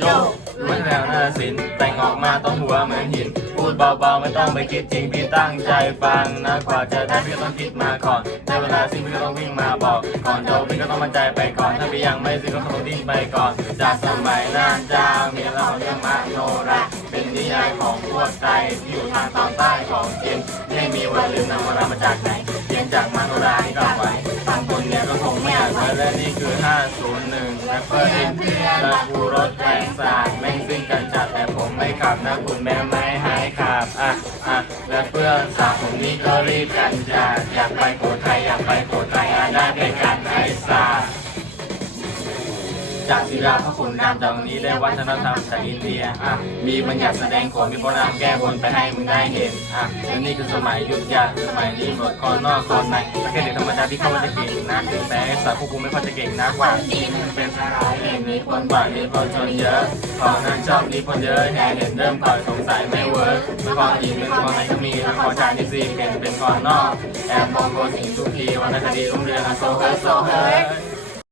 โยกมันแนวหน้าศิลป์แต่งออกมาต้องหัวเหมือนหิน พูดเบาๆไม่ต้องไปคิดจริงพี่ตั้งใจฟังนะกว่าจะได้พี่ก็ต้องคิดมาก่อนในเวลาสิ้นพี่ก็ต้องวิ่งมาบอกก่อนจะพี่ก็ต้องมั่นใจไปก่อนถ้าพี่ยังไม่สิ้นก็ต้องดิ้นไปก่อนจากสมัยนานจางมีเล่าเรื่องมโนราเป็นนิยายของพวกไทยที่อยู่ทางตอนใต้ของจีนไม่มีวันลืมนำมารามาจากไหนเรียนจากมาโนราที่ก และนี่คือ 501แรปเปอร์ดินและกูรถแรงสาดแม่งซิ่งกันจัดแต่ผมไม่ขับนะคุณแม่ไม่หายขับอะอะและเพื่อนสาวผมนี้ก็รีบกันจัดอยากไปโปรไทยอยากไปโปรไทยอะได้ไปกัน จากศิลาพระคุณนามจากนี้ได้วัฒนธรรมจากอินเดียอะมีบัญญัติแสดงโขนมีโบราณแก้บนไปให้มึงได้เห็นอะและนี่คือสมัยยุทธยาสมัยนี้หมดคอนนอกคอนในประเทศเด็กธรรมดาที่เข้ามาจะเก่งนะแต่สาวพวกกูไม่ค่อยจะเก่งนะกว่ามันเป็นสถานแห่งนี้คนบ่านี้คนชนเยอะขอนั้นชอบนี้คนเยอะแห่เห็นเริ่มคอยสงสัยไม่เวิร์กเป็นคอนอินเป็นคอนไหนก็มีแล้วคอจากที่สี่เป็นเป็นคอนนอกแอบมองโกสิงทุกทีวรรณคดีรุ่งเรืองอโซเฮิร์ตโซเฮิร์ต